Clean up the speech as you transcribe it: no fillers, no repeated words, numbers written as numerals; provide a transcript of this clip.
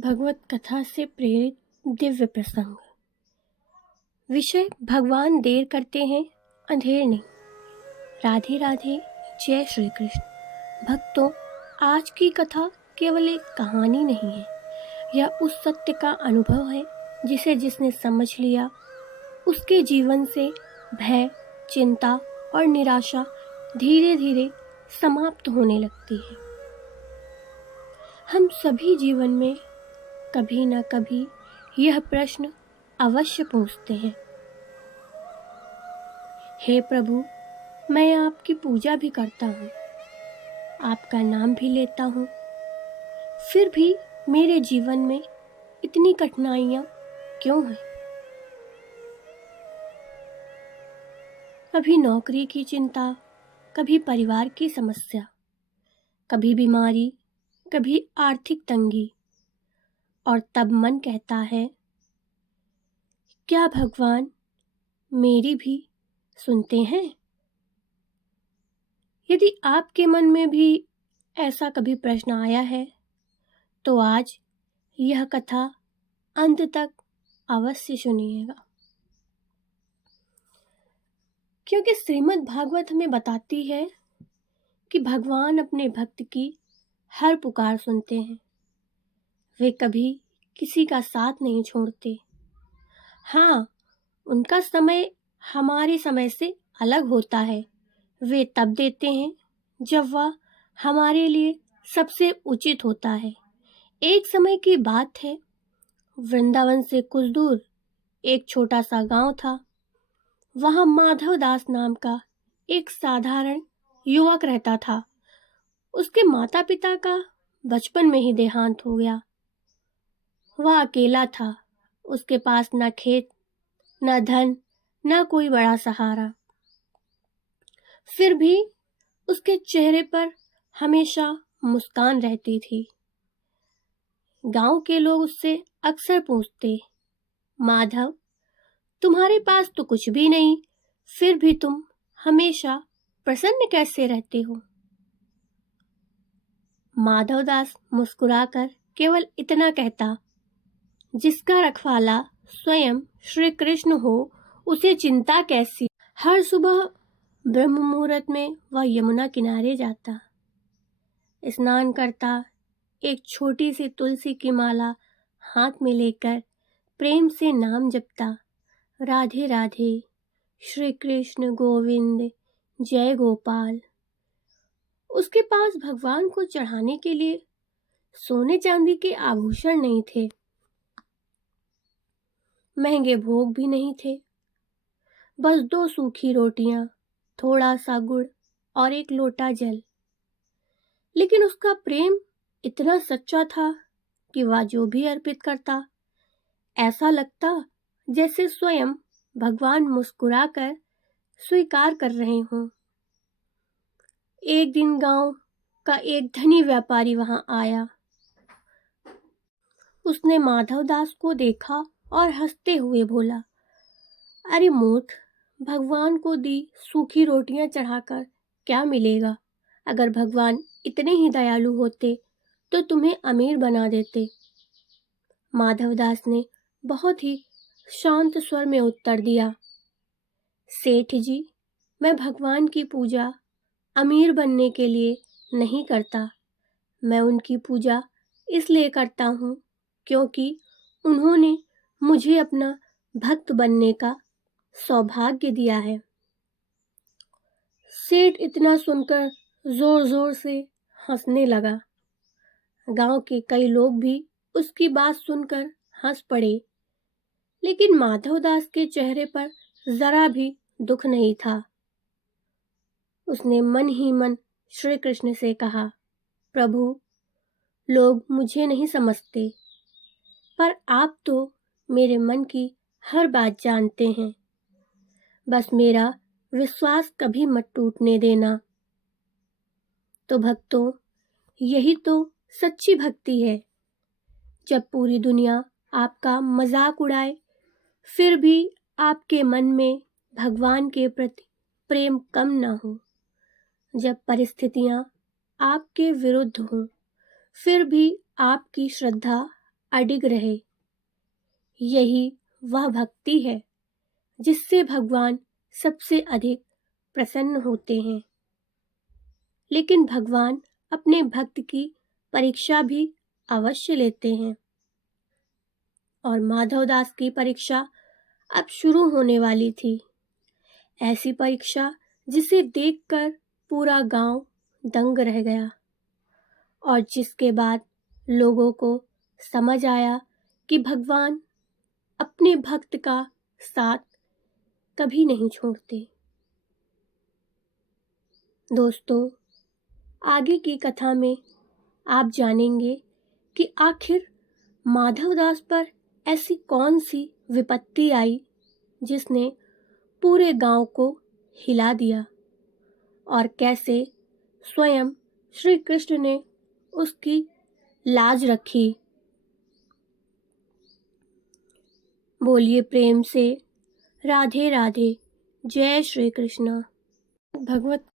भगवत कथा से प्रेरित दिव्य प्रसंग। विषय भगवान देर करते हैं, अंधेर नहीं। राधे राधे, जय श्री कृष्ण। भक्तों, आज की कथा केवल एक कहानी नहीं है, यह उस सत्य का अनुभव है जिसे जिसने समझ लिया उसके जीवन से भय, चिंता और निराशा धीरे धीरे समाप्त होने लगती है। हम सभी जीवन में कभी न कभी यह प्रश्न अवश्य पूछते हैं, हे प्रभु, मैं आपकी पूजा भी करता हूँ, आपका नाम भी लेता हूँ, फिर भी मेरे जीवन में इतनी कठिनाइयाँ क्यों हैं? कभी नौकरी की चिंता, कभी परिवार की समस्या, कभी बीमारी, कभी आर्थिक तंगी, और तब मन कहता है, क्या भगवान मेरी भी सुनते हैं? यदि आपके मन में भी ऐसा कभी प्रश्न आया है तो आज यह कथा अंत तक अवश्य सुनिएगा, क्योंकि श्रीमद् भागवत हमें बताती है कि भगवान अपने भक्त की हर पुकार सुनते हैं। वे कभी किसी का साथ नहीं छोड़ते। हाँ, उनका समय हमारे समय से अलग होता है। वे तब देते हैं जब वह हमारे लिए सबसे उचित होता है। एक समय की बात है, वृंदावन से कुछ दूर एक छोटा सा गांव था। वहां माधव दास नाम का एक साधारण युवक रहता था। उसके माता पिता का बचपन में ही देहांत हो गया। वह अकेला था। उसके पास न खेत, न धन, न कोई बड़ा सहारा। फिर भी उसके चेहरे पर हमेशा मुस्कान रहती थी। गांव के लोग उससे अक्सर पूछते, माधव, तुम्हारे पास तो कुछ भी नहीं, फिर भी तुम हमेशा प्रसन्न कैसे रहते हो? माधवदास मुस्कुराकर केवल इतना कहता, जिसका रखवाला स्वयं श्री कृष्ण हो, उसे चिंता कैसी। हर सुबह ब्रह्म मुहूर्त में वह यमुना किनारे जाता, स्नान करता, एक छोटी सी तुलसी की माला हाथ में लेकर प्रेम से नाम जपता, राधे राधे, श्री कृष्ण गोविंद, जय गोपाल। उसके पास भगवान को चढ़ाने के लिए सोने चांदी के आभूषण नहीं थे, महंगे भोग भी नहीं थे। बस 2 सूखी रोटियां, थोड़ा सा गुड़ और एक लोटा जल। लेकिन उसका प्रेम इतना सच्चा था कि वह जो भी अर्पित करता, ऐसा लगता जैसे स्वयं भगवान मुस्कुराकर स्वीकार कर रहे हों। एक दिन गांव का एक धनी व्यापारी वहां आया। उसने माधवदास को देखा और हंसते हुए बोला, अरे मूर्ख, भगवान को दी सूखी रोटियां चढ़ाकर क्या मिलेगा? अगर भगवान इतने ही दयालु होते तो तुम्हें अमीर बना देते। माधवदास ने बहुत ही शांत स्वर में उत्तर दिया, सेठ जी, मैं भगवान की पूजा अमीर बनने के लिए नहीं करता। मैं उनकी पूजा इसलिए करता हूँ क्योंकि उन्होंने मुझे अपना भक्त बनने का सौभाग्य दिया है। सेठ इतना सुनकर जोर जोर से हंसने लगा। गांव के कई लोग भी उसकी बात सुनकर हंस पड़े, लेकिन माधवदास के चेहरे पर जरा भी दुख नहीं था। उसने मन ही मन श्री कृष्ण से कहा, प्रभु, लोग मुझे नहीं समझते, पर आप तो मेरे मन की हर बात जानते हैं। बस मेरा विश्वास कभी मत टूटने देना। तो भक्तों, यही तो सच्ची भक्ति है। जब पूरी दुनिया आपका मजाक उड़ाए, फिर भी आपके मन में भगवान के प्रति प्रेम कम ना हो। जब परिस्थितियां आपके विरुद्ध हों, फिर भी आपकी श्रद्धा अडिग रहे। यही वह भक्ति है जिससे भगवान सबसे अधिक प्रसन्न होते हैं। लेकिन भगवान अपने भक्त की परीक्षा भी अवश्य लेते हैं और माधवदास की परीक्षा अब शुरू होने वाली थी। ऐसी परीक्षा जिसे देखकर पूरा गांव दंग रह गया और जिसके बाद लोगों को समझ आया कि भगवान अपने भक्त का साथ कभी नहीं छोड़ते। दोस्तों, आगे की कथा में आप जानेंगे कि आखिर माधवदास पर ऐसी कौन सी विपत्ति आई जिसने पूरे गांव को हिला दिया और कैसे स्वयं श्री कृष्ण ने उसकी लाज रखी। बोलिए प्रेम से राधे राधे। जय श्री कृष्ण। भगवत